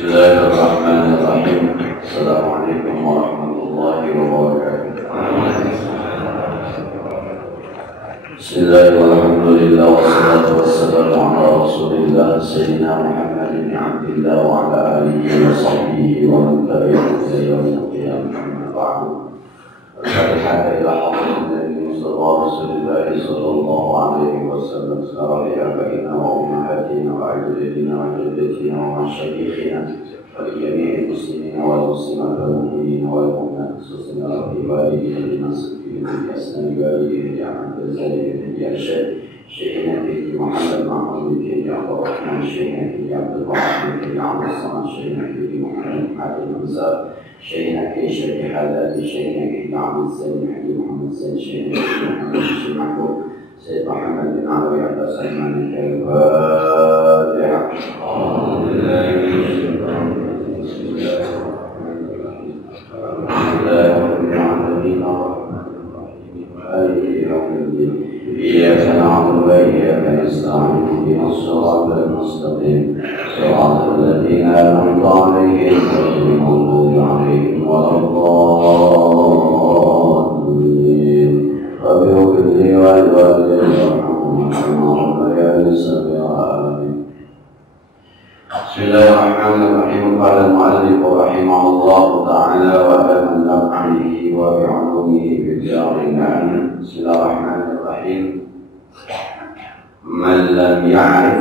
Bismillahirrahmanirrahim. Assalamualaikum warahmatullahi wabarakatuh. Bismillahirrahmanirrahim. Wassalatu wassalamu ala Rasulillah Sayyidina Muhammad bin Abdillah wa ala alihi wa sahbihi wa man tabi'ahum ila yaumil qiyamah. Amma ba'du. Al-Fatihah ila hadratin Nabi Mustafa Rasulillah sallallahu alaihi wasallam. Sallallahu alaihi wa ummahatina wa ajdatina wa jaddatina wa masyayikhina ولجميع المسلمين والمسلمات والمؤمنين والمؤمنات خصوصا في والديهم بمنصبهم بأسنان والديهم جعل الجزائر في الشيخ شيخنا في محمد محمود في عبد الرحمن شيخنا في عبد الرحمن في عبد الصمد شيخنا في محمد حاتم المنصار شيخنا في شيخ حلال شيخنا في عبد السليم في محمد سيد شيخنا في محمد الشيخ محمود سيد محمد بن علوي عبد السلمان الفاتحة. أعوذ بالله من الشيطان الرجيم. بسم الله الرحمن الرحيم. الحمد لله رب العالمين الرحمن الرحيم مالك يوم الدين إياك نعبد وإياك نستعين اهدنا الصراط المستقيم صراط الذين أنعمت عليهم غير المغضوب عليهم ولا الضالين. رب اغفر لي ولوالدي وارحمهما كما ربياني صغيرا. بسم الله الرحمن الرحيم. قال المؤلف رحمه الله تعالى ونفعني وبعلومه في الدارين آمين. بسم الله الرحمن الرحيم. من لم يعرف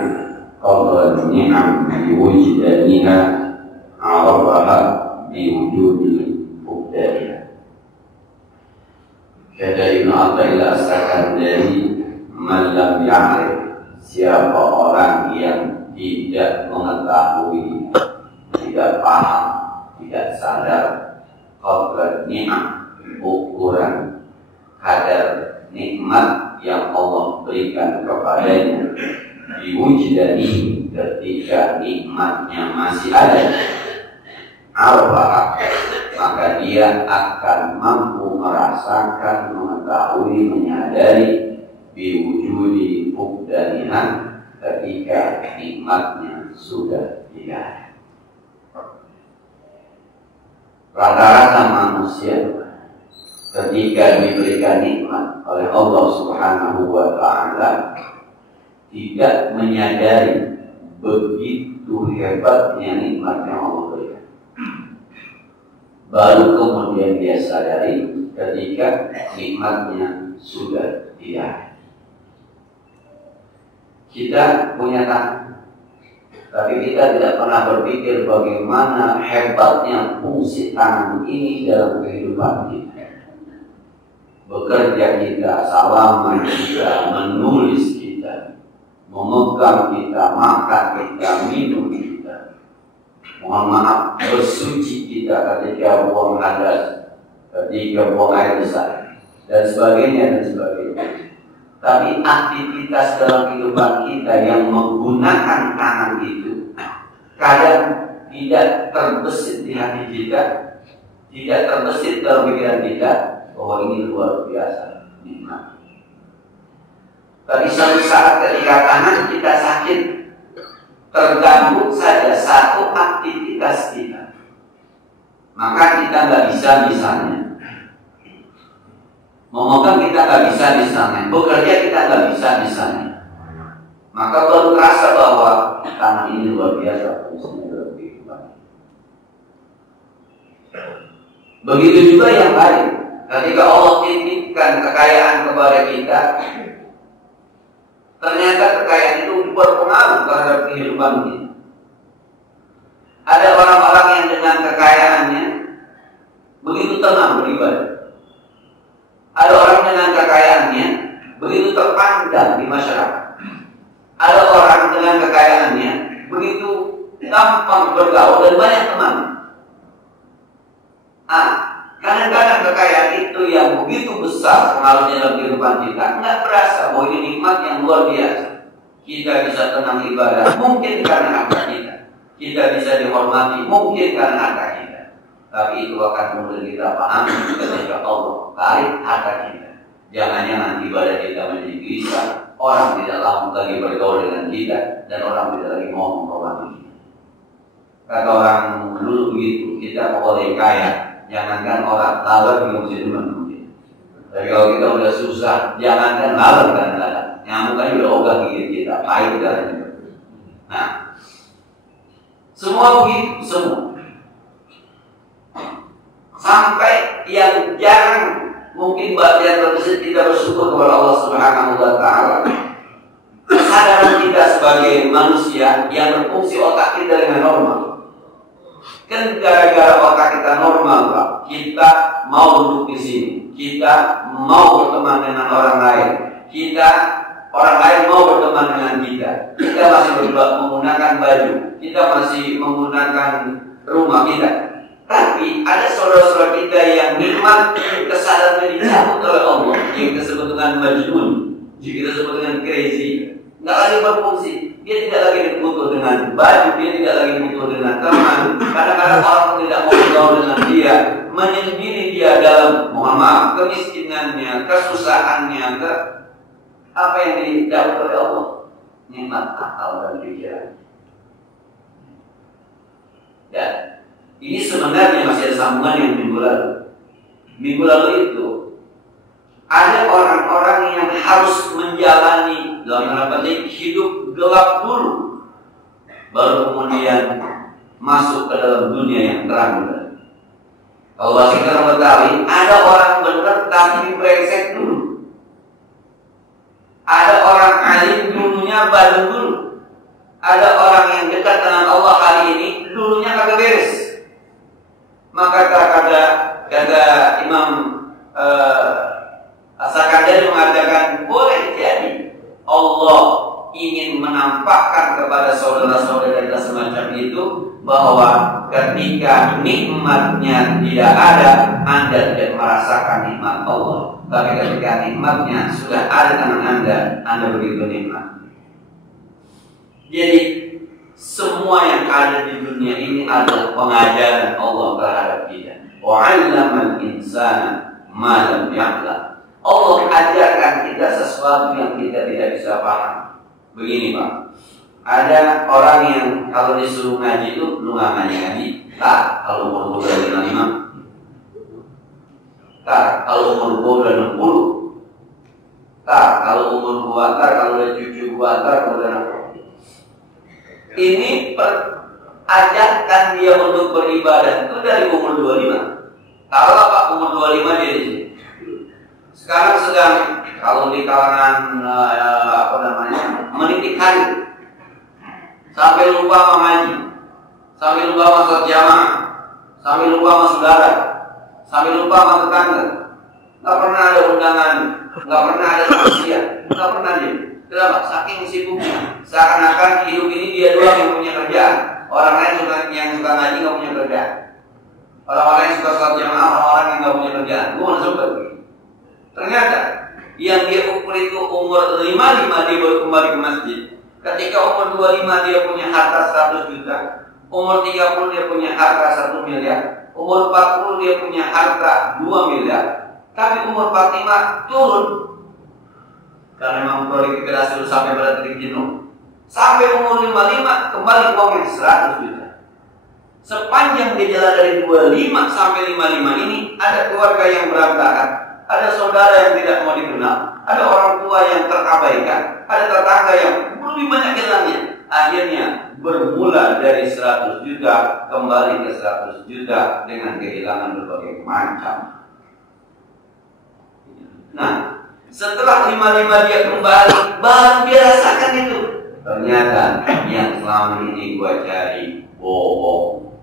قدر النعم بوجدانها عرفها بوجود فقدانها. Kata Ibnu Athaillah As-Sakandari, man lam ya'rif, siapa orang yang tidak mengetahui, tidak paham, tidak sadar qadar ni'am, ukuran kadar nikmat yang Allah berikan kepadanya, diwujudani ketika nikmatnya masih ada, arafah, maka dia akan mampu merasakan, mengetahui, menyadari biwujudi fukdaniha ketika nikmatnya sudah tidak ada. Rata-rata manusia ketika diberikan nikmat oleh Allah Subhanahu wa ta'ala tidak menyadari begitu hebatnya nikmat yang Allah berikan. Baru kemudian dia sadari ketika nikmatnya sudah tidak ada. Kita punya tangan, tapi kita tidak pernah berpikir bagaimana hebatnya fungsi tangan ini dalam kehidupan kita. Bekerja kita, salaman kita, menulis kita, memegang kita, makan kita, minum kita. Mohon maaf, bersuci kita ketika buang hadas, ketika buang air besar, dan sebagainya dan sebagainya. Tapi aktivitas dalam kehidupan kita yang menggunakan tangan itu kadang tidak terbesit di hati kita, tidak terbesit dalam pikiran kita bahwa ini luar biasa nikmat. Tapi suatu saat ketika tangan kita sakit, terganggu saja satu aktivitas kita, maka kita nggak bisa misalnya memegang, kita nggak bisa misalnya bekerja, kita nggak bisa misalnya, maka baru terasa bahwa tangan ini luar biasa fungsinya dalam kehidupan. Begitu juga yang lain, ketika Allah titipkan kekayaan kepada kita, ternyata kekayaan itu berpengaruh terhadap kehidupan kita. Ada orang-orang yang dengan kekayaannya begitu tenang beribadah. Ada orang dengan kekayaannya begitu terpandang di masyarakat. Ada orang dengan kekayaannya begitu gampang bergaul dan banyak teman. Kadang-kadang kekayaan itu yang begitu besar pengaruhnya dalam kehidupan kita, nggak berasa bahwa ini nikmat yang luar biasa. Kita bisa tenang ibadah, mungkin karena harta kita. Kita bisa dihormati, mungkin karena harta kita. Tapi itu akan kemudian kita pahami ketika Allah tarik harta kita. Jangan-jangan ibadah kita menjadi gelisah, orang tidak lagi bergaul dengan kita, dan orang tidak lagi mau menghormati kita. Kata orang dulu begitu, kita boleh kaya, jangankan orang lalat juga mesti demen. Tapi kalau kita udah susah, jangankan lalat kadang-kadang, nyamuk kan udah ogah gigit kita, pahit kadang-kadang. Nah, semua begitu, semua. Sampai yang jarang mungkin bagian terbesit kita bersyukur kepada Allah Subhanahu wa Ta'ala. Kesadaran kita sebagai manusia yang berfungsi otak kita dengan normal. Kan gara-gara otak kita normal, Pak, kita mau duduk di sini, kita mau berteman dengan orang lain, orang lain mau berteman dengan kita masih menggunakan baju, kita masih menggunakan rumah kita. Tapi ada saudara-saudara kita yang nikmat kesadaran dicabut oleh Allah, yang kita sebut dengan majnun, yang kita sebut dengan crazy, nggak lagi berfungsi. Dia tidak lagi butuh dengan baju, dia tidak lagi butuh dengan teman. Kadang-kadang orang tidak mau bergaul dengan dia, menyendiri dia dalam, mohon maaf, kemiskinannya, kesusahannya, apa yang dicabut oleh Allah, nikmat akal dan pikiran. Dan ini sebenarnya masih ada sambungan yang minggu lalu. Minggu lalu itu ada orang-orang yang harus menjalani dalam tanda petik hidup gelap dulu, baru kemudian masuk ke dalam dunia yang terang. Kalau bahasa kita Betawi, ada orang benar tapi brengsek dulu. Ada orang alim dulunya badung dulu. Ada orang yang dekat dengan Allah hari ini dulunya kagak beres. Maka kata Imam As-Sakandari mengatakan boleh jadi Allah ingin menampakkan kepada saudara-saudara kita semacam itu bahwa ketika nikmatnya tidak ada, Anda tidak merasakan nikmat Allah. Tapi ketika nikmatnya sudah ada dengan Anda begitu nikmat. Jadi semua yang ada di dunia ini adalah pengajaran Allah terhadap kita. Wa'allamal insana ma lam ya'lam. Allah ajarkan kita sesuatu yang kita tidak bisa paham. Begini, Pak. Ada orang yang kalau disuruh ngaji itu lu nggak ngaji. Tak, kalau umur udah 55. Tak, kalau umur gua udah 60. Tak, kalau umur gua antar, kalau udah cucu gua antar, kalau udah 60. Ini ajarkan dia untuk beribadah itu dari umur 25. Kalau Pak umur 25 dia di sini. Sekarang sedang kalau di kalangan menitik hari, sampai lupa mengaji, sampai lupa masuk jamaah, sampai lupa masuk saudara, sampai lupa masuk tetangga. Nggak pernah ada undangan, nggak pernah ada manusia, nggak pernah dia. Kenapa? Saking sibuknya, seakan-akan hidup ini dia doang yang punya kerjaan. Orang lain yang suka ngaji nggak punya kerjaan. Orang-orang yang suka sholat jamaah, orang-orang yang nggak punya kerjaan. Gue mana suka begitu. Ternyata yang dia ukur itu umur 55 dia baru kembali ke masjid. Ketika umur 25 dia punya harta 100 juta, umur 30 dia punya harta 1 miliar, umur 40 dia punya harta 2 miliar, tapi umur 45 turun. Karena memang produktivitas itu sampai pada titik jenuh. Sampai umur 55 kembali uangnya 100 juta. Sepanjang dia jalan dari 25 sampai 55 ini ada keluarga yang berantakan. Ada saudara yang tidak mau dikenal, ada orang tua yang terabaikan, ada tetangga yang lebih banyak hilangnya. Akhirnya bermula dari 100 juta kembali ke 100 juta dengan kehilangan berbagai macam. Nah, setelah 55 dia kembali, baru dia rasakan itu. Ternyata yang selama ini gua cari bohong.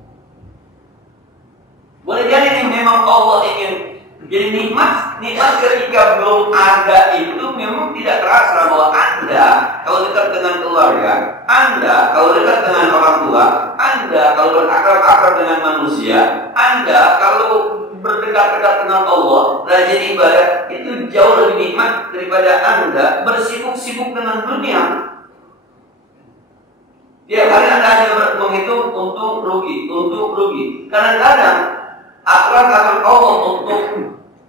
Boleh jadi nih memang Allah ingin. Jadi nikmat ketika belum ada itu memang tidak terasa bahwa Anda kalau dekat dengan keluarga, Anda kalau dekat dengan orang tua, Anda kalau berakrab-akrab dengan manusia, Anda kalau berdekat-dekat dengan Allah, rajin ibadah, itu jauh lebih nikmat daripada Anda bersibuk-sibuk dengan dunia. Tiap hari Anda hanya menghitung untung rugi. Kadang-kadang aturan Allah untuk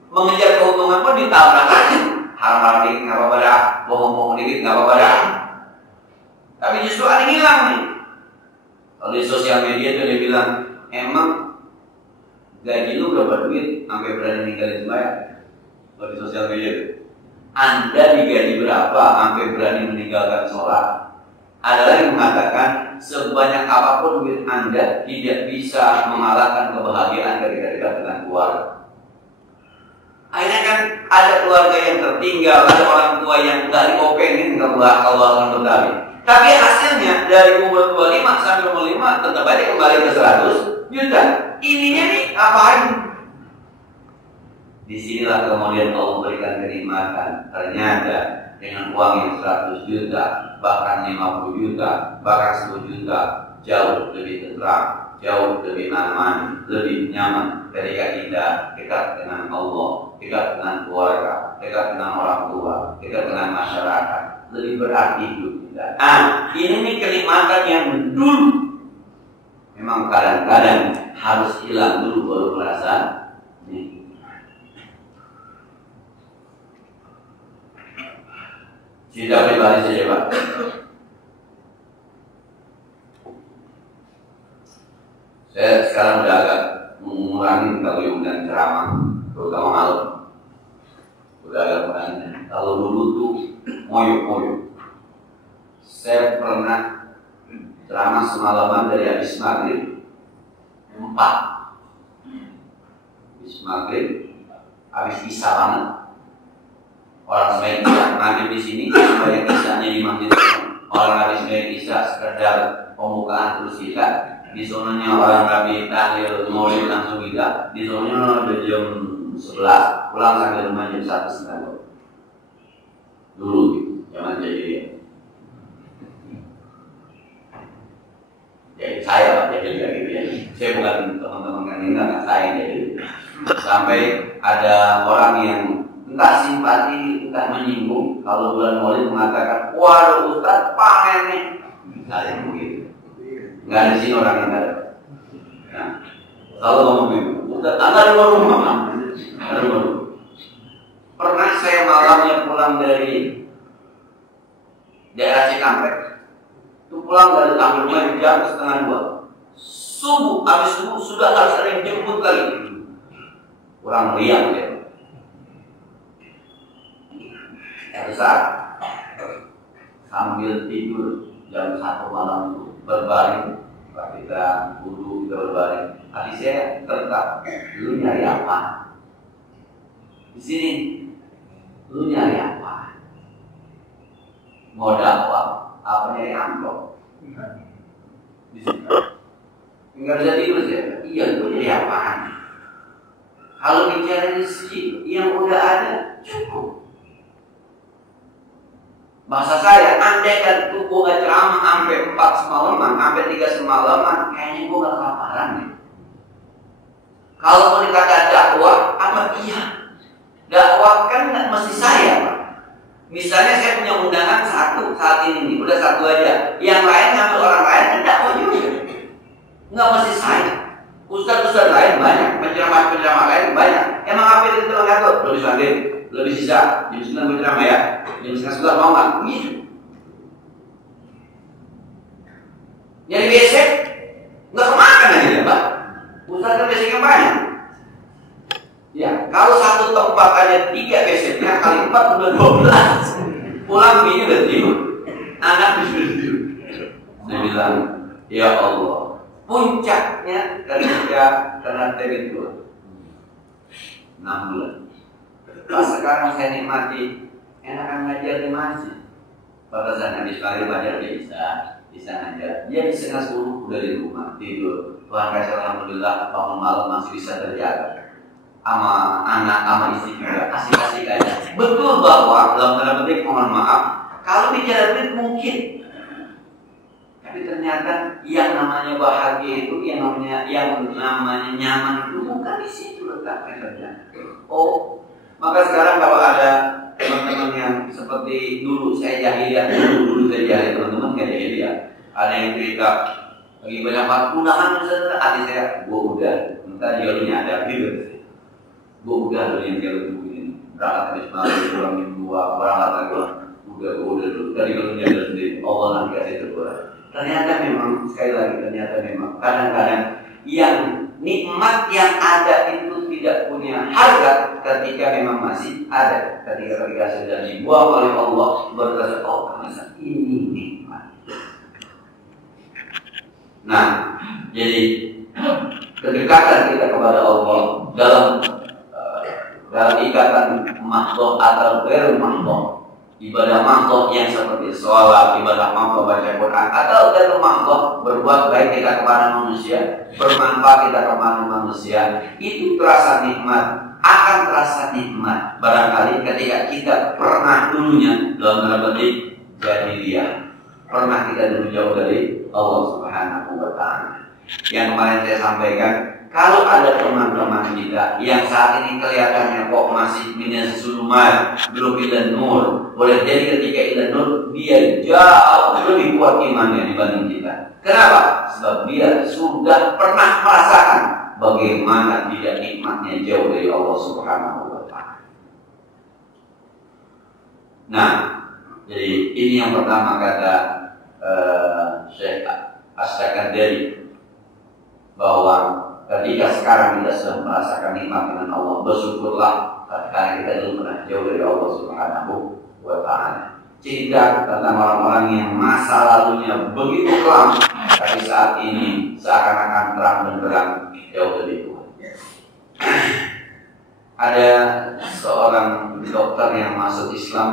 mengejar keuntungan pun ditabrak aja. Haram-haram dikit nggak apa-apa dah, bohong-bohong dikit nggak apa-apa dah. Tapi justru ada yang hilang nih. Kalau di sosial media tuh dia bilang, emang gaji lu berapa duit sampai berani ninggalin sembahyang? Kalau di sosial media tuh, Anda digaji berapa sampai berani meninggalkan sholat? Ada lagi yang mengatakan sebanyak apapun duit Anda tidak bisa mengalahkan kebahagiaan ketika dekat dengan keluarga. Akhirnya kan ada keluarga yang tertinggal, ada orang tua yang dari pengen kalau akan kembali. Tapi hasilnya dari umur 25 sampai umur 5 tetap aja kembali ke 100 juta. Ininya nih ngapain? Disinilah kemudian Allah memberikan kenikmatan. Ternyata dengan uang yang 100 juta, bahkan 50 juta, bahkan 10 juta, jauh lebih tenteram, jauh lebih aman, lebih nyaman ketika kita dekat dengan Allah, dekat dengan keluarga, dekat dengan orang tua, dekat dengan masyarakat. Lebih berarti hidup kita. Ini nih kenikmatan yang dulu memang kadang-kadang harus hilang dulu baru merasa nih. Cerita pribadi saja Pak. Saya sekarang udah agak mengurangi kalau yang ceramah, terutama malam. Udah agak mengurangi. Kalau dulu tuh moyo-moyo. Saya pernah ceramah semalaman dari habis maghrib 4. Habis maghrib, habis isya banget. Orang sebaiknya maghrib di sini, banyak isanya di masjid. Orang habis baik isya sekedar pembukaan terus kita. Di zonanya orang rapi tahlil maulid langsung kita. Di zonanya udah jam 11, pulang sampai rumah jam 1 dulu zaman jahiliyah. Jadi saya jahiliyah gitu ya. Saya bukan teman-teman kan ini nggak saya jadi. Sampai ada orang yang entah simpati, entah menyinggung kalau bulan Maulid mengatakan, waduh Ustaz panen nih. Misalnya begitu. Nggak ada di sini orang yang ada. Nah, kalau ngomong begitu, Ustaz ada rumah. Pernah saya malamnya pulang dari daerah Cikampek, itu pulang dari ambil rumah jam 1:30. Subuh, habis subuh sudah harus ada yang jemput lagi. Kurang riang ya. Satu saat sambil tidur jam 1 malam itu berbaring, kita wudu kita berbaring. Hati saya tertak, lu nyari apa? Di sini, lu nyari apa? Mau dakwah, apa nyari amplop? Di sini, enggak bisa tidur ya? Iya, lu nyari apaan? Kalau bicara rezeki yang udah ada cukup. Bahasa saya, andai kan tubuh gak ceramah sampai 4 semalaman, sampai 3 semalaman, kayaknya gue gak kelaparan nih. Kalau mau dikata dakwah, apa iya? Dakwah kan gak mesti saya, Pak. Misalnya saya punya undangan satu saat ini nih, udah satu aja. Yang lain ngambil orang lain kan dakwah juga. Gak mesti saya. Ustaz-ustaz lain banyak, penceramah-penceramah lain banyak. Emang apa itu kita ngatur? Lebih sanding, lebih sisa. Jam 9 berceramah ya. Jam 9 mau nggak? Begitu. Jadi besek nggak kemakan aja ya Pak. Ustaz kan beseknya banyak. Ya, kalau satu tempat aja 3 beseknya kali 4 udah 12. Pulang bini udah tidur, anak bisa tidur. Saya bilang, ya Allah. Puncaknya ketika kena TB 2 6 bulan. Pas sekarang saya nikmati enakan ngajar di masjid. Pada saat habis pagi belajar bisa ngajar. Dia di 9:30 udah di rumah tidur. Tuhan kasih alhamdulillah bangun malam masih bisa terjaga. Sama anak, sama istri juga asik-asik aja. Betul bahwa dalam tanda petik mohon maaf, kalau bicara duit mungkin. Tapi ternyata yang namanya bahagia itu, yang namanya nyaman itu bukan di situ letaknya. Oh, maka sekarang kalau ada teman-teman yang seperti dulu saya jahiliyah, dulu saya jahiliyah, teman-teman nggak jahiliyah. Ada yang cerita lagi banyak waktu udahan, hati saya, gua udah, entah dia lu nyadar gitu. Gua udah dulu yang jalan begini, berangkat habis malam, pulang jam 2, berangkat lagi, udah dulu. Tadi kalau nyadar sendiri, Allah nanti kasih terbuat. Ternyata memang, sekali lagi, ternyata memang kadang-kadang yang nikmat yang ada itu tidak punya harga ketika memang masih ada. Ketika sudah dibuang oleh Allah, baru rasa, oh ternyata ini nikmat. Nah, jadi kedekatan kita kepada Allah dalam ikatan makhluk atau ghair makhluk, ibadah makhluk yang seperti sholat, ibadah makhluk baca Quran, atau ghair makhluk berbuat baik kita kepada manusia, bermanfaat kita kepada manusia, itu terasa nikmat, akan terasa nikmat barangkali ketika kita pernah dulunya dalam tanda petik jadi dia, pernah kita dulu jauh dari Allah Subhanahu wa Ta'ala. Yang kemarin saya sampaikan, kalau ada teman-teman kita yang saat ini kelihatannya kok masih minas zulumat belum ila nur, boleh jadi ketika ila nur dia jauh lebih kuat imannya dibanding kita. Kenapa? Sebab dia sudah pernah merasakan bagaimana tidak nikmatnya jauh dari Allah Subhanahu wa Ta'ala. Nah, jadi ini yang pertama kata Syekh As-Sakandari, bahwa ketika sekarang kita sudah merasakan nikmat dengan Allah, bersyukurlah karena kita dulu pernah jauh dari Allah Subhanahu wa Ta'ala. Cerita tentang orang-orang yang masa lalunya begitu kelam, tapi saat ini seakan-akan terang benderang jauh dari Tuhan. Ada seorang dokter yang masuk Islam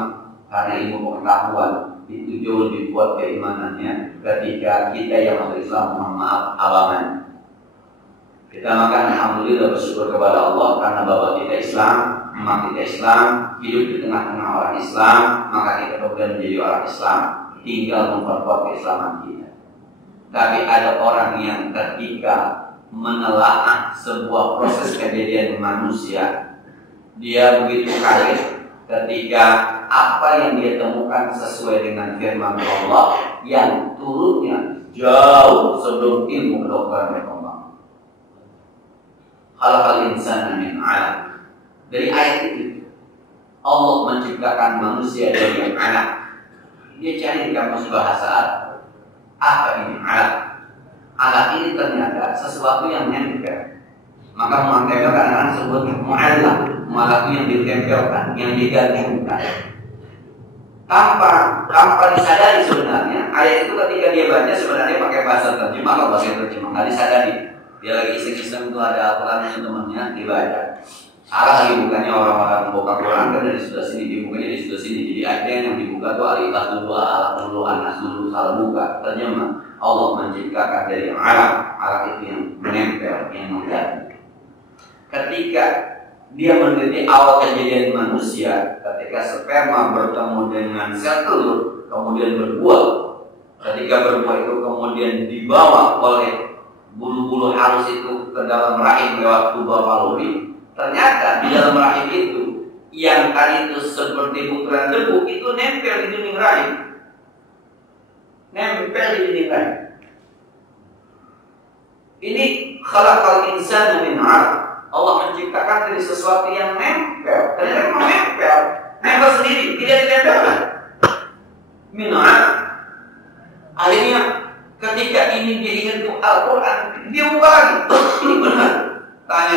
karena ilmu pengetahuan, itu jauh lebih kuat keimanannya ketika kita yang masuk Islam, mohon maaf, abangan. Kita makan alhamdulillah, bersyukur kepada Allah karena bapak kita Islam, emak kita Islam, hidup di tengah-tengah orang Islam, maka kita kemudian menjadi orang Islam, tinggal memperkuat keislaman kita. Tapi ada orang yang ketika menelaah sebuah proses kejadian manusia, dia begitu kaget ketika apa yang dia temukan sesuai dengan firman Allah yang turunnya jauh sebelum ilmu kedokteran berkembang. Khalaqal insana min 'alaq. Dari ayat itu Allah menciptakan manusia dari 'alaq. Dia cari di kamus bahasa Arab, apa ini 'alaq? 'Alaq ini ternyata sesuatu yang nempel. Maka menempel kadang-kadang disebut mu'allaq, mu'allaq yang ditempelkan, yang digantungkan. Tanpa disadari sebenarnya ayat itu ketika dia baca sebenarnya pakai bahasa terjemah atau bahasa terjemah, nggak disadari. Dia lagi iseng-iseng itu ada Al-Quran yang temannya dibaca. Salah lagi bukannya orang-orang buka Quran kan dari sebelah sini, dibukanya dari sebelah sini. Jadi ayatnya yang dibuka itu al-ikhlas dulu, al-alaq dulu, anas dulu, salah buka. Terjemah Allah menciptakan dari alaq. Alaq itu yang menempel, yang mengganti. Ketika dia meneliti awal kejadian manusia, ketika sperma bertemu dengan sel telur, kemudian berbuah. Ketika berbuah itu kemudian dibawa oleh bulu-bulu halus itu ke dalam rahim lewat tuba fallopi. Ternyata di dalam rahim itu yang tadi itu seperti butiran debu itu nempel di dinding rahim. Nempel di dinding rahim. Ini khalaqal insana min 'alaq. Allah menciptakan dari sesuatu yang nempel. Ternyata memang nempel. Nempel sendiri, tidak ditempelkan. Min 'alaq. Akhirnya ketika ini dia ingat Al-Quran, dia buka lagi. Ini benar. Tanya.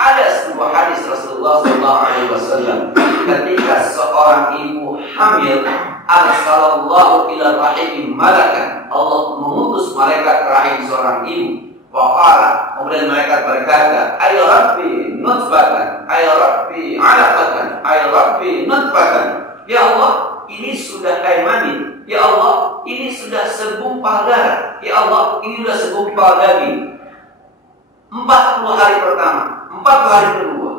Ada sebuah hadis Rasulullah SAW ketika seorang ibu hamil, arsalallahu ila rahim malakan. Allah mengutus malaikat ke rahim seorang ibu. Waqala, kemudian malaikat berkata, ayo Rabbi nutfatan, ayo Rabbi alaqatan, ayo Rabbi nutfatan. Ya Allah, ini sudah air mani. Ya Allah, ini sudah segumpal darah. Ya Allah, ini sudah segumpal daging. 40 hari pertama, 40 hari kedua,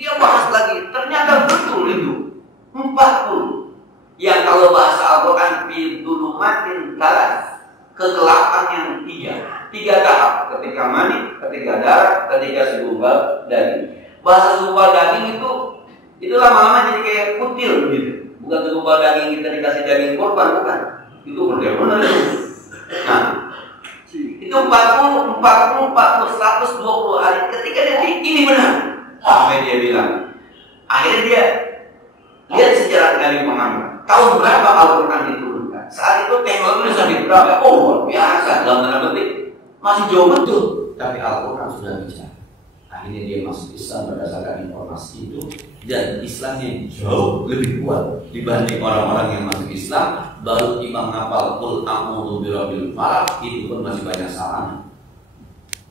dia bahas lagi. Ternyata betul itu 40. Yang kalau bahasa Al-Quran bidulumatin talas, kegelapan yang tiga tahap. Ketika mani, ketika darah, ketika segumpal daging. Bahasa segumpal daging itu lama-lama jadi kayak kutil begitu. Bukan segumpal daging kita dikasih daging korban, bukan. Itu benar-benar. Nah, itu 40, 120 hari. Ketika dia ini benar, sampai dia bilang, akhirnya dia lihat sejarah Nabi Muhammad. Tahun berapa Al-Quran diturunkan? Saat itu teknologi sudah diperoleh, luar biasa dalam tanda petik masih jauh betul, tapi Al-Quran sudah bicara. Akhirnya dia masuk Islam berdasarkan informasi itu, dan Islamnya jauh lebih kuat dibanding orang-orang yang masuk Islam baru imam ngapal qul a'udzu birabbil falaq, itu pun masih banyak salahnya.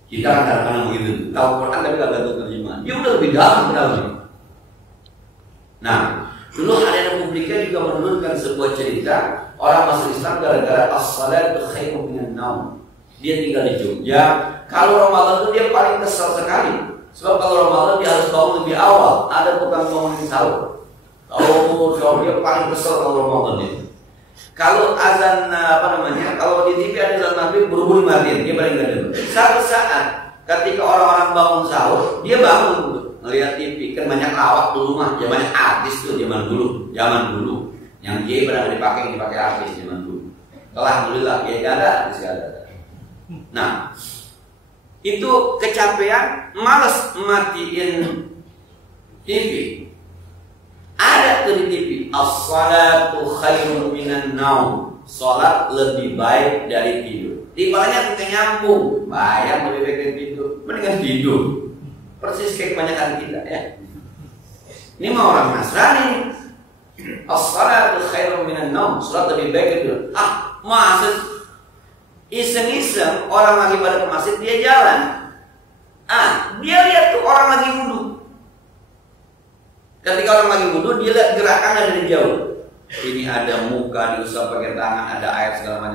Kita kan kadang-kadang begitu, tahu Quran tapi nggak tahu terjemahan, dia udah lebih dalam dalamnya. Nah, dulu Harian Republika juga menurunkan sebuah cerita orang masuk Islam gara-gara as-salatu khairun minan naum. Dia tinggal di Jogja. Kalau Ramadan itu dia paling kesal sekali. Sebab kalau Ramadan dia harus bangun lebih awal. Ada tukang bangunin sahur. Kalau dia paling kesal kalau Ramadan itu. Kalau azan kalau di TV ada azan maghrib buru-buru matiin, dia paling gak dengar. Satu saat ketika orang-orang bangun sahur, dia bangun ngelihat TV. Kan banyak lawak di rumah, ya banyak artis tuh zaman dulu. Yang dia pernah dipakai artis zaman dulu. Alhamdulillah ya gak ada artis, gak ada. Nah, itu kecapean, malas matiin TV. Ada tuh di TV, as-salatu khairun minan naum. Salat lebih baik dari tidur. Di kepalanya tuh nyambung, bayang lebih baik dari tidur, mendingan tidur. Persis kayak kebanyakan kita ya. Ini mah orang Nasrani. As-salatu khairun minan naum. Salat lebih baik dari tidur. Maksud iseng-iseng orang lagi pada ke masjid, dia jalan. Dia lihat tuh orang lagi wudhu. Ketika orang lagi wudhu, dia lihat gerakannya dari jauh. Ini ada muka diusap pakai tangan, ada air segala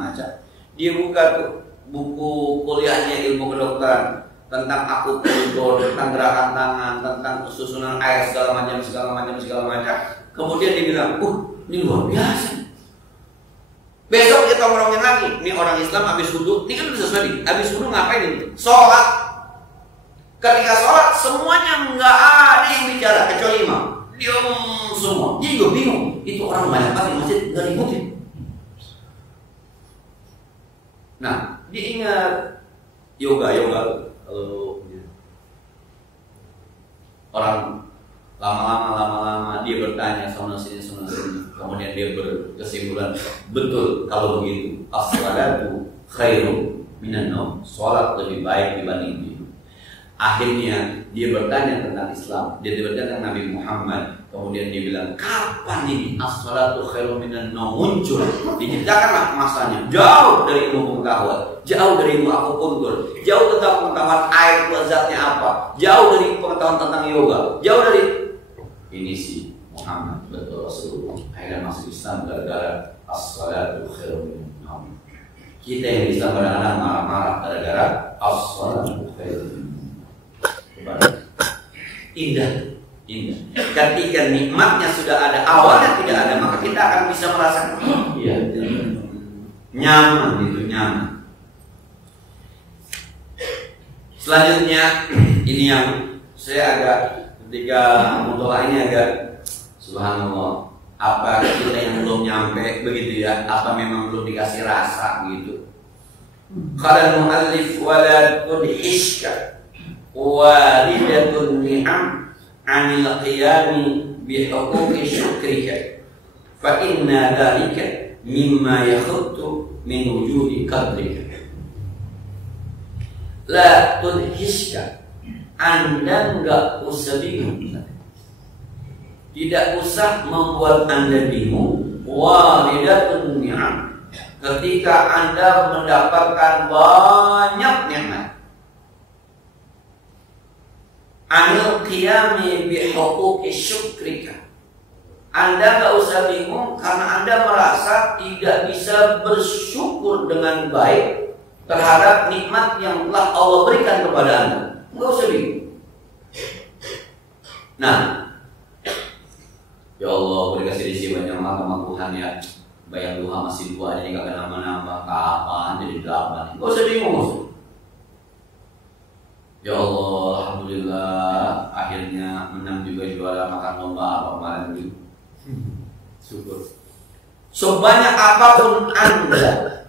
macam. Dia buka tuh buku kuliahnya ilmu kedokteran tentang akupuntur, tentang gerakan tangan, tentang susunan air segala macam. Kemudian dia bilang, ini luar biasa. Besok kita ngomongin lagi. Ini orang Islam habis wudhu, ini kan bisa sedih. Habis wudhu ngapain ini? Sholat. Ketika sholat semuanya nggak ada yang bicara kecuali imam. Diam semua. Dia juga bingung. Itu orang banyak banget di masjid nggak diikutin. Nah, dia ingat yoga. Kalau orang lama-lama dia bertanya sana sini. Kemudian dia berkesimpulan, betul kalau begitu, as-salatu khairun minan naum. Salat lebih baik dibanding tidur. Akhirnya dia bertanya tentang Islam, dia bertanya tentang Nabi Muhammad. Kemudian dia bilang, kapan ini as-salatu khairun minan naum muncul? Diceritakanlah masanya, jauh dari ilmu pengetahuan, jauh dari ilmu akupuntur, jauh tentang pengetahuan air lezatnya apa, jauh dari pengetahuan tentang yoga, jauh dari ini sih Muhammad betul Rasulullah. Akhirnya masuk Islam gara-gara as-salatu khairun minan naum. Kita yang di Islam kadang-kadang marah-marah gara-gara as-salatu khairun minan naum. Indah. Ketika nikmatnya sudah ada, awalnya tidak ada, maka kita akan bisa merasakan nyaman. Selanjutnya ini yang saya agak ketika mutolak ini agak subhanallah, apa kita yang belum nyampe begitu ya, apa memang belum dikasih rasa gitu. Qala muallif wala tudhishka walidatun ni'am 'anil qiyami bi huquqi syukrika fa inna dhalika mimma yakhuttu min wujudi qadrika. La tudhishka, Anda enggak usah bingung, tidak usah membuat Anda bingung. Walidatun ni'am, ketika Anda mendapatkan banyak nikmat. Anil qiyami bi huquqi syukrika, Anda enggak usah bingung karena Anda merasa tidak bisa bersyukur dengan baik terhadap nikmat yang telah Allah berikan kepada Anda. Enggak usah bingung. Nah, ya Allah, boleh kasih rezeki banyak sama Tuhan ya. Bayang Tuhan masih 2 aja, gak akan nambah-nambah. Kapan jadi 8? Gak usah bingung. Ya Allah, alhamdulillah akhirnya menang juga juara makan lomba apa kemarin gitu. Syukur. Sebanyak apapun Anda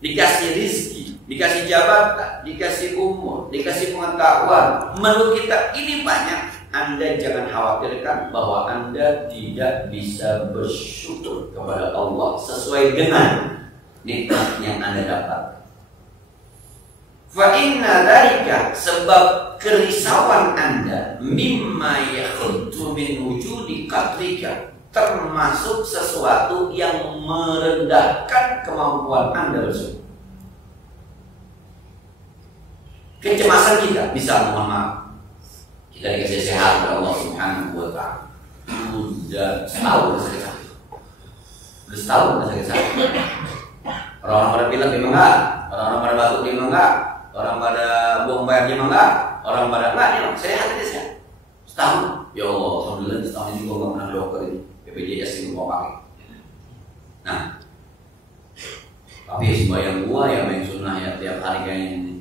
dikasih rizki, dikasih jabatan, dikasih umur, dikasih pengetahuan, menurut kita ini banyak. Anda jangan khawatirkan bahwa Anda tidak bisa bersyukur kepada Allah sesuai dengan nikmat yang Anda dapat. Fa inna dzalika, sebab kerisauan Anda, mimma yakhuddu min wujudi qatrika, termasuk sesuatu yang merendahkan kemampuan Anda bersyukur. Kecemasan kita, bisa mohon maaf, kita dikasih sehat oleh Allah Subhanahu wa ta'ala. Udah setahun sakit-sakit. Udah setahun sakit-sakit. Orang-orang pada pilek dia enggak, orang-orang pada batuk dia enggak, orang pada buang bayar dia enggak, orang pada enggak, dia sehat aja sehat. Setahun. Ya Allah, alhamdulillah setahun ini gua enggak pernah dokter ini. BPJS ini mau pakai. Nah, tapi sembahyang gua ya main sunnah ya tiap hari kayaknya ini.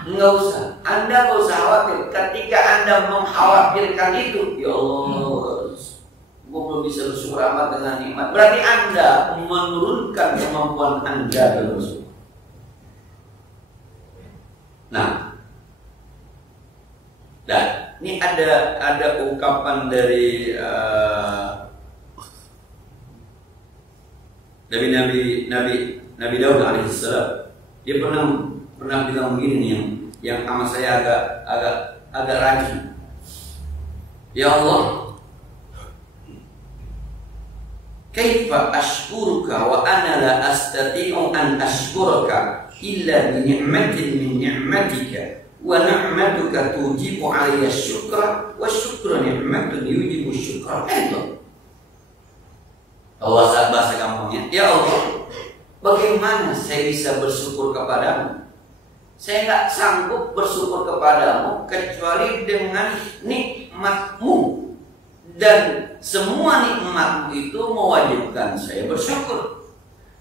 Enggak usah, Anda enggak usah khawatir. Ketika Anda mengkhawatirkan itu, ya Allah, gua belum bisa bersyukur amat dengan nikmat. Berarti Anda menurunkan kemampuan Anda dalam bersyukur. Nah, dan ini ada ungkapan dari Nabi Daud alaihissalam. Dia pernah bilang begini nih, yang sama saya agak rajin. Ya Allah, kaifa ashkuruka wa ana la astati'u an ashkuraka illa bi ni'matin min ni'matika wa ni'matuka tujibu 'alayya syukra wa syukru ni'matun yujibu syukra. Allah, bahasa gampangnya, ya Allah, bagaimana saya bisa bersyukur kepadamu? Saya nggak sanggup bersyukur kepadamu kecuali dengan nikmatmu. Dan semua nikmatmu itu mewajibkan saya bersyukur.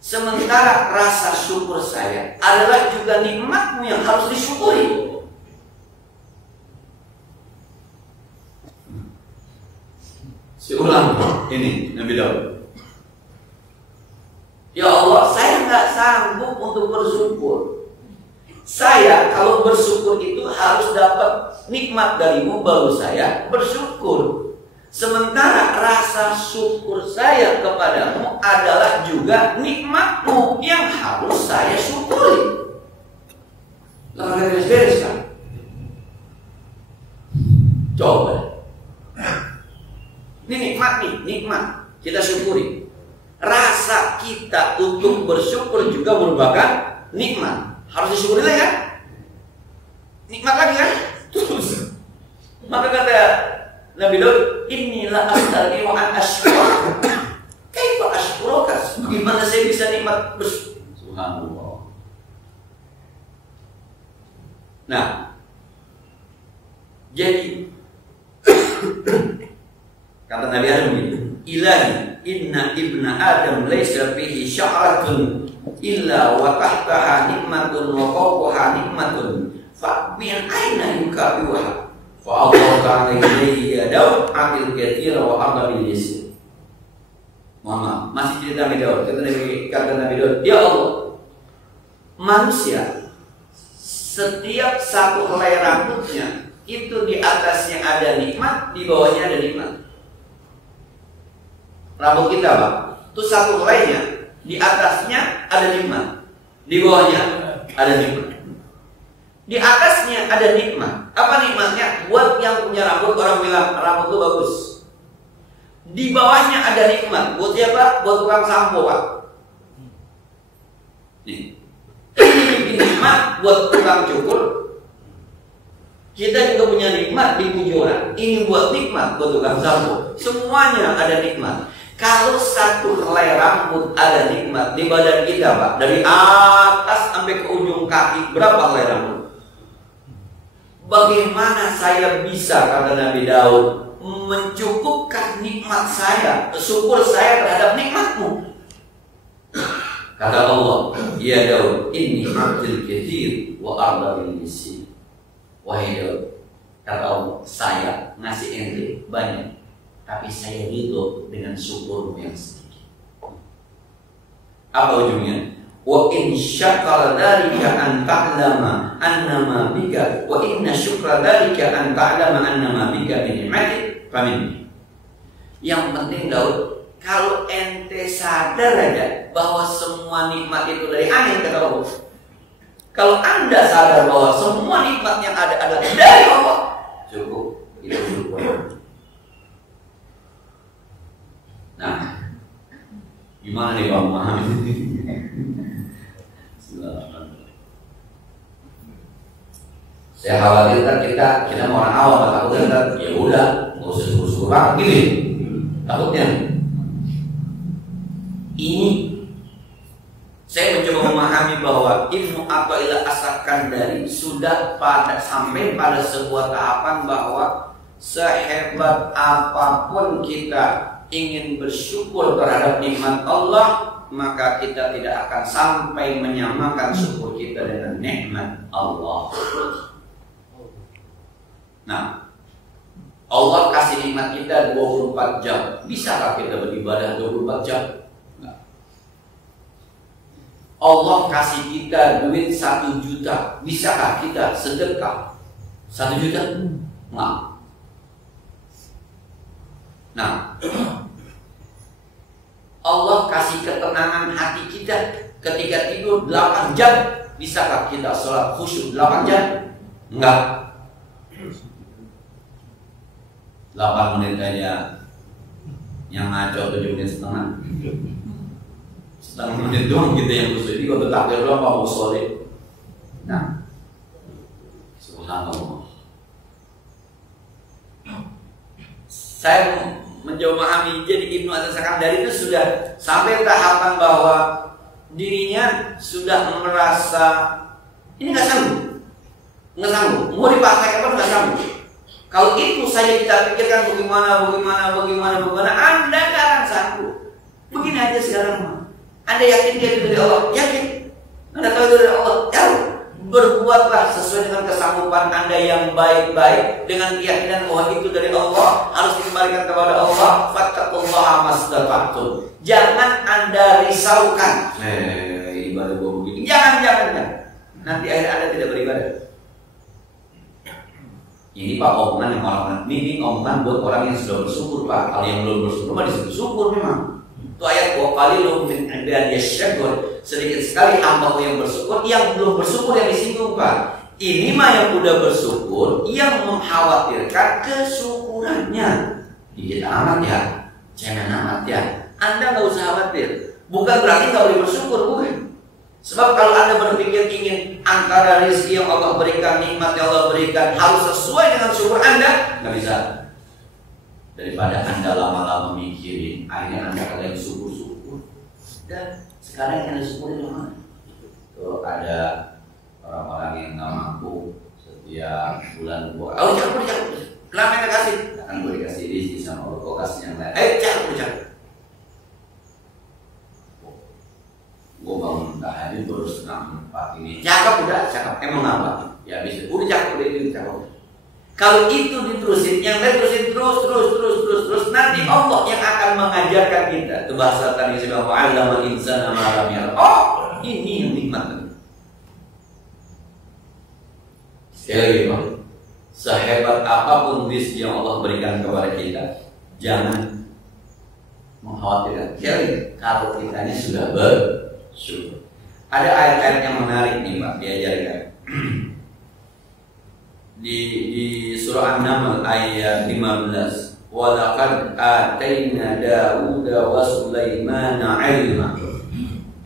Sementara rasa syukur saya adalah juga nikmatmu yang harus disyukuri. Saya ulang ini Nabi Daud. Ya Allah, saya nggak sanggup untuk bersyukur. Saya kalau bersyukur itu harus dapat nikmat darimu baru saya bersyukur. Sementara rasa syukur saya kepadamu adalah juga nikmatmu yang harus saya syukuri. Lalu beres-beres kan? Coba. Ini nikmat. Kita syukuri. Rasa kita untuk bersyukur juga merupakan nikmat. Harus disyukuri lagi kan? Nikmat lagi kan? Terus. Maka kata Nabi Daud, inilah astagfirullah an ashkur. Kaifa ashkuruka? Bagaimana saya bisa nikmat bersyukur? Subhanallah. Nah, jadi kata Nabi Adam begini, Ilahi, inna ibna Adam laysa fihi sya'ratun illa wa tahtaha nikmatun wa fawqaha nikmatun fa min aina yukabiha fa Allah ta'ala ilayhi ya Daud amil katsira wa arda bil yasir. Mama masih cerita Nabi Daud. Kata Nabi Daud, ya Allah, manusia setiap satu helai rambutnya itu di atasnya ada nikmat, di bawahnya ada nikmat. Rambut kita, Pak, itu satu helainya, di atasnya ada nikmat, di bawahnya ada nikmat. Di atasnya ada nikmat. Apa nikmatnya? Buat yang punya rambut, orang bilang rambut itu bagus. Di bawahnya ada nikmat. Buat siapa? Buat tukang sampo, Pak. Nih. Ini nikmat buat tukang cukur. Kita juga punya nikmat di kujuran. Ini buat nikmat buat tukang sampo. Semuanya ada nikmat. Kalau satu helai rambut ada nikmat di badan kita, Pak, dari atas sampai ke ujung kaki, berapa helai rambut? Bagaimana saya bisa, kata Nabi Daud, mencukupkan nikmat saya, syukur saya terhadap nikmatmu? Kata Allah, ya Daud, inni abdul katsir wa arda bil yasir. Wahai Daud, kata Allah, saya ngasih ente banyak, tapi saya ridho dengan syukurmu yang sedikit. Apa ujungnya? Wa in syakara dzalika an ta'lama annama bika wa inna syukra dzalika an ta'lama annama bika min ni'mati famin. Yang penting Daud, kalau ente sadar aja bahwa semua nikmat itu dari Anda, kata Allah. Kalau Anda sadar bahwa semua nikmat yang ada adalah dari Allah, cukup, itu syukur. Nah, gimana nih Bang memahami? Saya khawatir kita orang awam, takutnya ya udah nggak usah syukur-syukur banget gini. Takutnya ini saya mencoba memahami bahwa Ibnu Athaillah As-Sakandari sudah sampai pada sebuah tahapan bahwa sehebat apapun kita ingin bersyukur terhadap nikmat Allah, maka kita tidak akan sampai menyamakan syukur kita dengan nikmat Allah. Nah, Allah kasih nikmat kita 24 jam. Bisakah kita beribadah 24 jam? Enggak. Allah kasih kita duit 1 juta. Bisakah kita sedekah 1 juta? Enggak. Nah, Allah kasih ketenangan hati kita ketika tidur 8 jam. Bisakah kita sholat khusyuk 8 jam? Enggak. 8 menit aja yang ngaco 7 menit setengah menit doang gitu yang khusyuk. Ini kalau takbir doang Pak Musoleh. Nah, subhanallah. Saya mencoba memahami, jadi Ibnu Athaillah itu sudah sampai tahapan bahwa dirinya sudah merasa ini nggak sanggup, mau dipaksakan pun nggak sanggup. Kalau itu saja kita pikirkan bagaimana, Anda nggak akan sanggup. Begini aja sekarang, Anda yakin dia itu dari Allah? Yakin. Anda tahu itu dari Allah? Tahu. Berbuatlah sesuai dengan kesanggupan Anda yang baik-baik, dengan keyakinan bahwa itu dari Allah, harus dikembalikan kepada Allah. Fattaqullaha mastata'tum. Jangan Anda risaukan. Ibadah begini. Jangan. Nanti akhirnya Anda tidak beribadah. Ini Pak omongan yang orang ini omongan buat orang yang sudah bersyukur Pak. Kalau yang belum bersyukur mah disebut syukur memang. Itu ayat wa qalilun min ibadiyasy syakur. Sedikit sekali hamba yang bersyukur, yang belum bersyukur yang disinggung Pak. Ini mah yang udah bersyukur, yang mengkhawatirkan kesyukurannya. Dikit amat ya, jangan amat ya. Anda nggak usah khawatir. Bukan berarti nggak boleh bersyukur, bukan. Sebab kalau Anda berpikir ingin antara rezeki yang Allah berikan, nikmat yang Allah berikan harus sesuai dengan syukur Anda, nggak bisa. Daripada Anda lama-lama mikirin, akhirnya Anda kalian syukur-syukur. Dan sekarang yang Anda syukurin yang mana? Tuh ada orang-orang yang nggak mampu setiap bulan gua. Oh jangan, kenapa Anda kasih? Akan gue dikasih rezeki sama Allah, kok kasih yang lain? Jangan. Gue bangun tahajud baru setengah 4 ini. Cakep. Emang apa? Ya bisa. Udah cakep. Kalau itu diterusin, yang lain terusin terus. Nanti Allah yang akan mengajarkan kita. Itu bahasa tadi saya bilang wa'allama insana ma lam ya'lam. Oh, ini yang nikmat. Sekali lagi Pak, sehebat apapun rezeki yang Allah berikan kepada kita, jangan mengkhawatirkan. Sekali kalau kitanya sudah bersyukur. Ada ayat-ayat yang menarik nih Pak, diajarkan. Di surah An-Naml ayat 15. Wa laqad atayna Dauda wa Sulaimana 'ilma.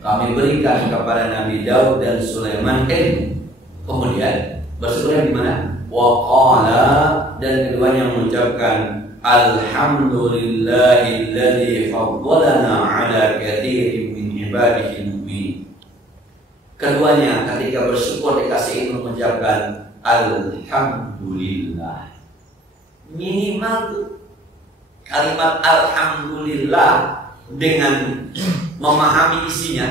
Kami berikan kepada Nabi Daud dan Sulaiman ilmu. Kemudian bersyukur di mana? Wa qala, dan keduanya mengucapkan alhamdulillahilladzi faddalana 'ala katsirin min ibadihi mu'minin. Keduanya ketika bersyukur dikasih ilmu mengucapkan alhamdulillah. Minimal tuh kalimat alhamdulillah dengan memahami isinya.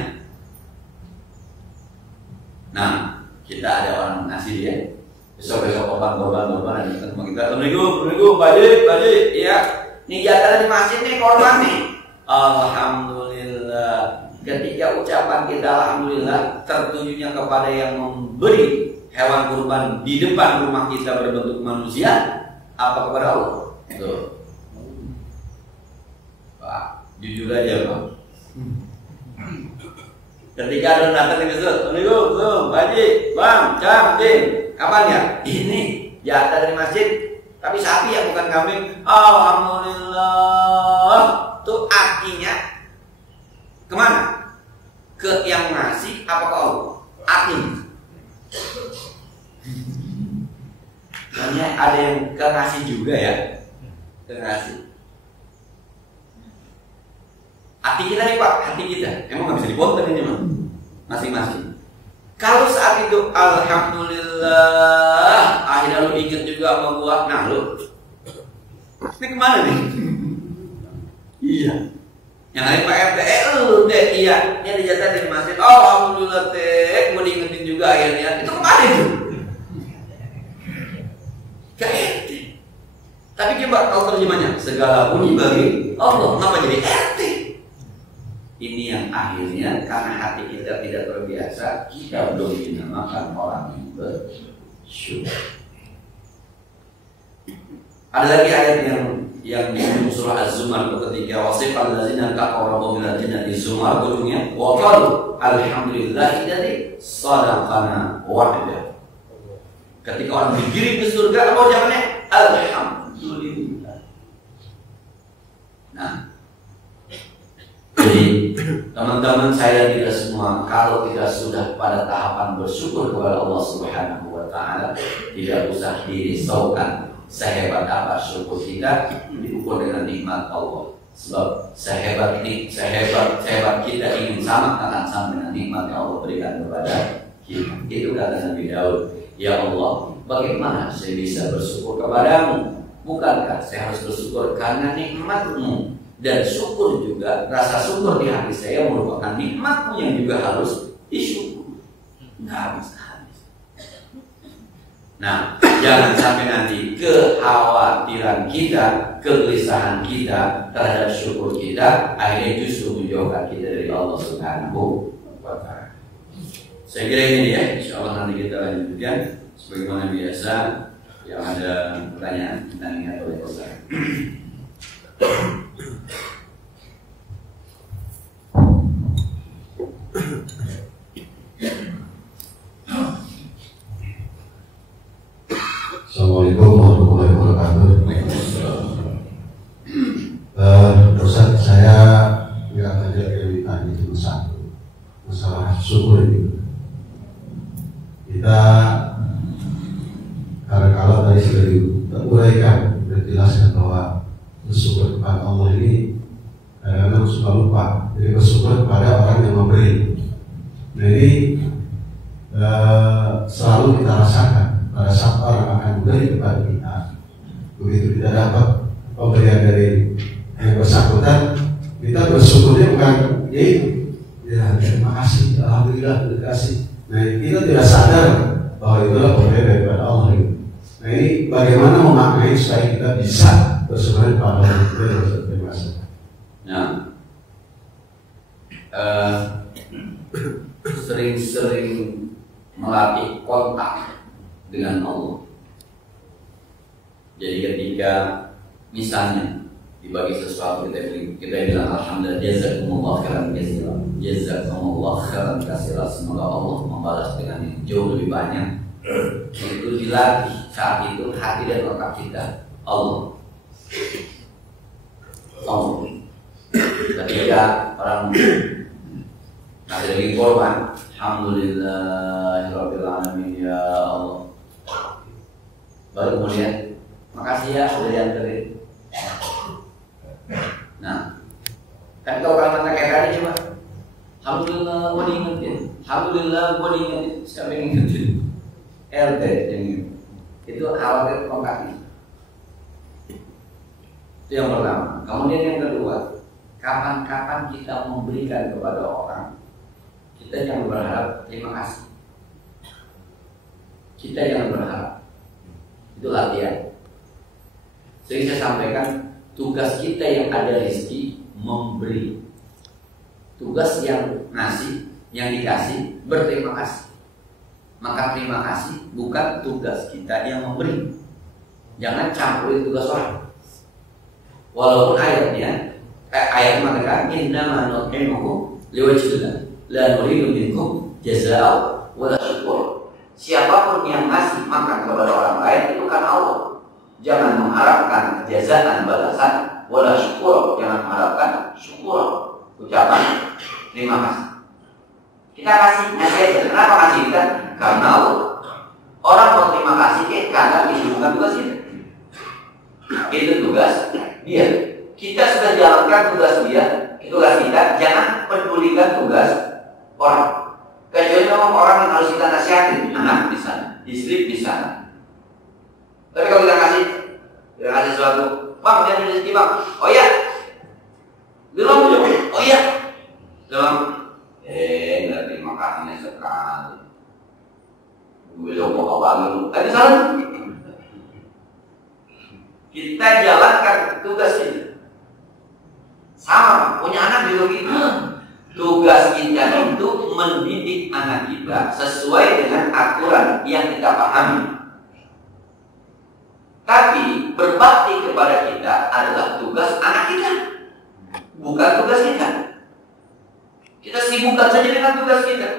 Nah, kita ada orang ngasih ya. Besok-besok korban dan ketemu kita. Assalamualaikum, Pak Haji, ya. Ini jatah di masjid nih korban nih. Alhamdulillah. ketika ucapan kita alhamdulillah tertujunya kepada yang memberi hewan kurban di depan rumah kita berbentuk manusia, apa kepada Allah? Tuh. Pak, jujur aja Pak. Ketika ada datang ke masjid, Assalamualaikum, Pak Haji, Bang, Cang, Cing, kapan ya? Ini jatah dari masjid, tapi sapi ya bukan kambing. Alhamdulillah. Tuh artinya kemana? Ke yang ngasih apa ke Allah? Artinya makanya ada yang ke ngasih juga ya. Ke ngasih. Hati kita nih Pak, hati kita emang gak bisa dipotong ini mah. Masing-masing. Kalau saat itu alhamdulillah akhirnya lu inget juga sama gua. Nah lu ini kemana nih? Iya. Yang lain Pak RT, lu deh, iya. Ini ada jatah dari masjid. Oh, alhamdulillah teh, gua diingetin juga akhirnya. Itu kemana itu? Ke RT. Tapi coba kalau terjemahnya, segala puji bagi Allah. Kenapa jadi RT? Ini yang akhirnya karena hati kita tidak terbiasa, kita belum dinamakan orang yang bersyukur. Ada lagi ayat yang di surah Az-Zumar ketika wasifal ladzina kafaru minal jannati zumar, ujungnya wa qalu alhamdulillahi alladzi sadaqana wa'da. Ketika orang digiring ke surga, apa ucapannya? Alhamdulillah. Nah, jadi teman-teman saya tidak semua, kalau kita sudah pada tahapan bersyukur kepada Allah Subhanahu wa taala, tidak usah dirisaukan sehebat apa syukur kita diukur dengan nikmat Allah. Sebab sehebat kita ingin sama akan sama dengan nikmat yang Allah berikan kepada kita. Itu kata Nabi Daud, ya Allah, bagaimana saya bisa bersyukur kepadamu? Bukankah saya harus bersyukur karena nikmat-Mu? Dan syukur juga, rasa syukur di hati saya merupakan nikmat-Mu yang juga harus disyukur. Nggak habis. Nah, jangan sampai nanti kekhawatiran kita, kegelisahan kita terhadap syukur kita akhirnya justru menjauhkan kita dari Allah Subhanahu wa taala. Saya kira ini ya, insyaallah nanti kita lanjutkan sebagaimana biasa. Yang ada pertanyaan kita ingat oleh Ustaz. Assalamualaikum warahmatullahi wabarakatuh. Ustaz, saya nggak ngajak yang ditanya cuma satu, masalah syukur ini. Kita kadang-kadang tadi sudah diuraikan, sudah dijelaskan bahwa bersyukur kepada Allah ini kadang-kadang suka lupa. Jadi bersyukur kepada orang yang memberi. Nah ini selalu kita rasakan pada saat orang akan memberi kepada kita. Begitu tidak dapat pemberian dari yang bersangkutan, kita bersyukurnya bukan ya terima kasih, alhamdulillah terima kasih. Nah kita tidak sadar bahwa itulah pemberian daripada Allah. Nah ini bagaimana memaknai supaya kita bisa bersyukur kepada Allah. Terima kasih. Nah, sering-sering melatih kontak dengan Allah. Jadi ketika misalnya dibagi sesuatu kita bilang alhamdulillah, jazakumullah khairan katsiran, jazakumullah khairan katsiran, semoga Allah membalas dengan yang jauh lebih banyak. Itu dilatih saat itu hati dan otak kita Allah. Ketika orang ngasih daging korban, alhamdulillahirabbil alamin ya Allah. Baru kemudian makasih ya sudah diantarin. Nah, kan kalau kalimatnya kayak tadi coba, alhamdulillah gua diingetin, alhamdulillah gua diingetin, siapa yang ingetin? RT yang itu khawatir kontaknya. Itu yang pertama. Kemudian yang kedua, kapan-kapan kita memberikan kepada orang, kita jangan berharap terima kasih. Kita jangan berharap. Itu latihan. Sering saya sampaikan, tugas kita yang ada rezeki memberi. tugas yang ngasih, yang dikasih, berterima kasih. Maka terima kasih bukan tugas kita yang memberi. Jangan campurin tugas orang. Walaupun ayatnya ayat mengatakan innama nut'imukum liwajhillah la nuridu minkum jazaa'a wala syukur. Siapapun yang ngasih makan kepada orang lain itu karena Allah. Jangan mengharapkan jazaan balasan wala syukur, jangan mengharapkan syukur, ucapan terima kasih. Kita ngasih aja. Kenapa ngasih kita? Karena Allah. Orang mau terima kasih karena itu bukan tugas kita. Itu tugas dia. Kita sudah jalankan tugas dia, tugas kita. Jangan pedulikan tugas orang. Kecuali memang orang yang harus kita nasihatin, anak di sana, istri di sana. Tapi kalau kita kasih sesuatu, bang jangan rezeki bang. Oh iya, belum. Oh iya, belum. Nggak terima kasihnya sekali. Besok mau apa lagi? Tadi salah. Kita jalankan tugas ini. Sama, punya anak juga gitu. Tugas kita itu mendidik anak kita sesuai dengan aturan yang kita pahami. Tapi berbakti kepada kita adalah tugas anak kita, bukan tugas kita. Kita sibukkan saja dengan tugas kita.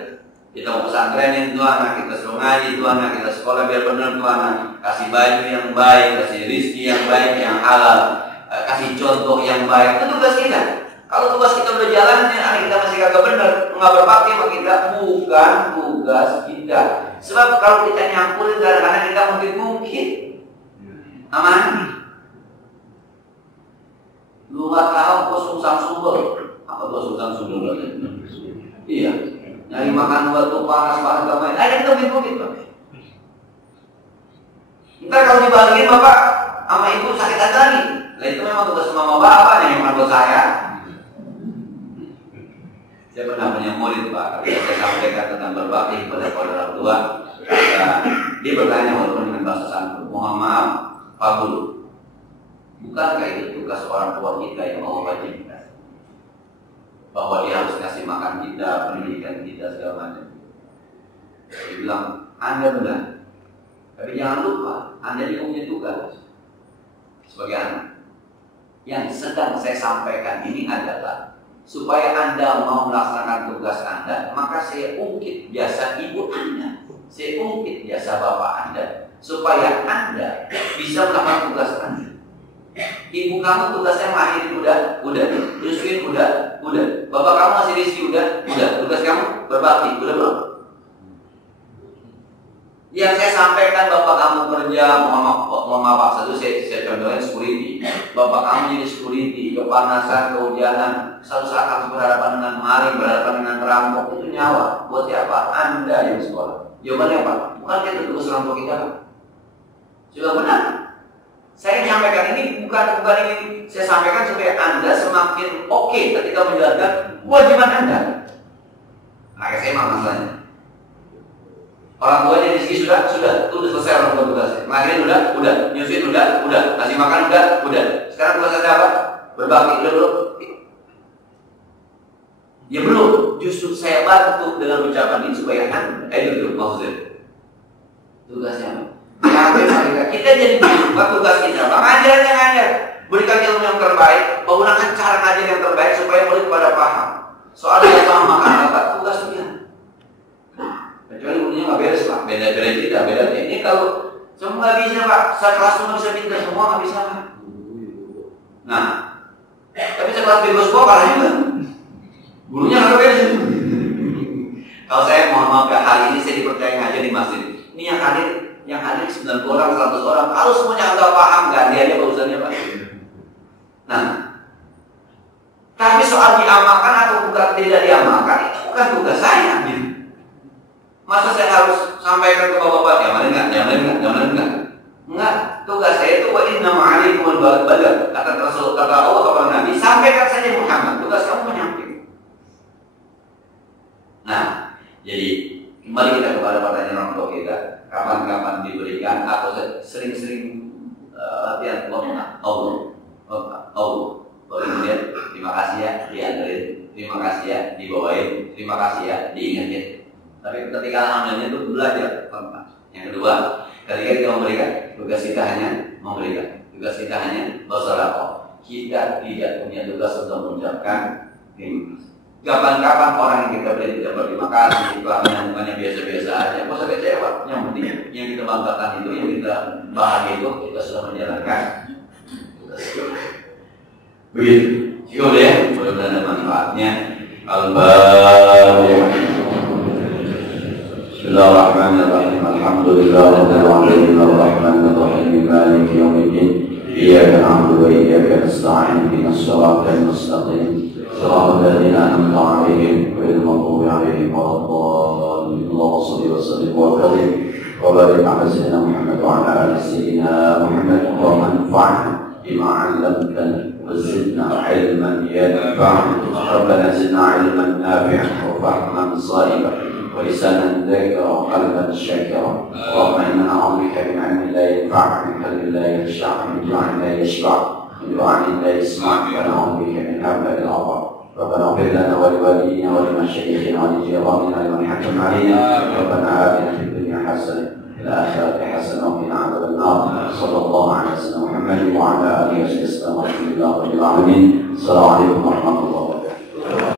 Kita mau pesantrenin itu anak, kita suruh ngaji itu anak, kita sekolah biar benar itu anak, kasih baju yang baik, kasih rezeki yang baik, yang halal, kasih contoh yang baik. Itu tugas kita. Kalau tugas kita udah jalan, anak kita masih kagak benar, nggak berbakti sama kita, bukan tugas kita. Sebab kalau kita nyampurin kadang-kadang kita mungkin aman. Lu nggak tahu kok sungsang sumber. Apa tuh sungsang sumber? Iya. Nyari makan waktu panas gamai. Ada kita mungkin. Ntar kalau dibalikin bapak sama ibu sakit hati lagi. Nah itu memang tugas mama bapak yang memang buat saya. Saya pernah punya murid Pak, ketika saya sampaikan tentang berbakti kepada orang tua, dia bertanya walaupun dengan bahasa santun, mohon maaf Pak Guru, bukankah itu tugas orang tua kita yang Allah wajibkan? Bahwa dia harus kasih makan kita, pendidikan kita segala macam. Dia bilang, Anda benar, tapi jangan lupa Anda juga punya tugas sebagai anak. Yang sedang saya sampaikan ini adalah supaya Anda mau melaksanakan tugas Anda, maka saya ungkit jasa ibu Anda, saya ungkit jasa bapak Anda, supaya Anda bisa melakukan tugas Anda. Ibu kamu tugasnya lahirin udah, nyusuin udah, bapak kamu ngasih rezeki udah, tugas kamu berbakti, udah belum? Yang saya sampaikan bapak kamu kerja, mohon maaf satu saya contohin security. Bapak kamu jadi security, kepanasan, kehujanan, satu saat kamu berhadapan dengan maling, berhadapan dengan perampok, itu nyawa. Buat siapa? Anda yang sekolah. Jawabannya apa? Bukan itu tugas orang tua kita, Pak. Sudah benar. Saya menyampaikan ini bukan ini. Saya sampaikan supaya Anda semakin oke ketika menjalankan kewajiban Anda. Nah, saya mau masalahnya. Orang tuanya di sini sudah selesai orang tua tugasnya. Lahirin udah, nyusuin udah, kasih makan udah. Sekarang tugas Anda apa? Berbakti, udah belum? Ya belum. Justru saya bantu dengan ucapan ini supaya Anda, itu maksudnya. Tugasnya apa? Kita jadi bukan tugas kita. Mengajar yang ngajar, berikan ilmu yang terbaik, menggunakan cara ngajar yang terbaik supaya murid pada paham. Soal yang sama makan apa? Tugas dia. Kecuali gurunya nggak beres Pak, beda tidak beda. Ini kalau semua nggak bisa Pak, sekelas semua bisa pintar, semua nggak bisa Pak. Nah, tapi sekelas bebas gua kalah juga. Gurunya nggak beres. Kalau saya mohon maaf ya, hari ini saya dipercaya ngajar di masjid. Ini yang hadir 90 orang, 100 orang. Kalau semuanya nggak paham, ganti aja urusannya Pak. Nah, tapi soal diamalkan atau bukan tidak diamalkan itu bukan tugas saya. Masa saya harus sampaikan ke bapak-bapak, jangan enggak. Enggak, tugas saya itu wa inna ma'alikumul badal. Kata Rasul, kata Allah kepada Nabi, sampaikan saja Muhammad, tugas kamu menyampaikan. Nah, jadi kembali kita kepada pertanyaan orang tua kita, kapan-kapan diberikan atau sering-sering latihan Allah. Kemudian terima kasih ya diantarin, terima kasih ya terima kasih ya, diingetin. Tapi ketika alhamdulillah itu belajar. Yang kedua, ketika kita memberikan, tugas kita hanya memberikan. Tugas kita hanya bersedekah. Kita tidak punya tugas untuk mengucapkan terima kasih. Kapan-kapan orang yang kita beri tidak berterima kasih, kelakuannya mukanya biasa-biasa aja, nggak usah kecewa. Yang penting yang kita banggakan itu, yang kita bahagia itu, kita sudah menjalankan tugas kita. Begitu. Cukup ya, mudah-mudahan ada manfaatnya. Al-Fatihah. Bismillahirrahmanirrahim. Alhamdulillahirabbil alamin arrahmanir rahim maliki yaumiddin. Iyyaka na'budu wa iyyaka nasta'in ihdinas siratal mustaqim. صراط الذين أنعمت عليهم غير المغضوب عليهم ولا الضالين اللهم صل وسلم وبارك على سيدنا محمد وعلى آل سيدنا محمد اللهم انفعنا بما علمتنا وزدنا علما ينفعنا ربنا زدنا علما نافعا وفهما صائبا ولسانا ذاكرا وقلبا شاكرا اللهم إنا نعوذ بك من علم لا ينفع من قلب لا يخشع من دعاء لا يشبع من دعاء لا يسمع ونعوذ بك من هبل العطاء ربنا اغفر لنا ولوالدينا ولمشايخنا ولجيراننا ولمن حكم علينا ربنا آتنا في الدنيا حسنة وفي الآخرة حسنة وقنا عذاب النار صلى الله على سيدنا محمد وعلى آله وصحبه وسلم والحمد لله رب العالمين السلام عليكم ورحمة الله وبركاته.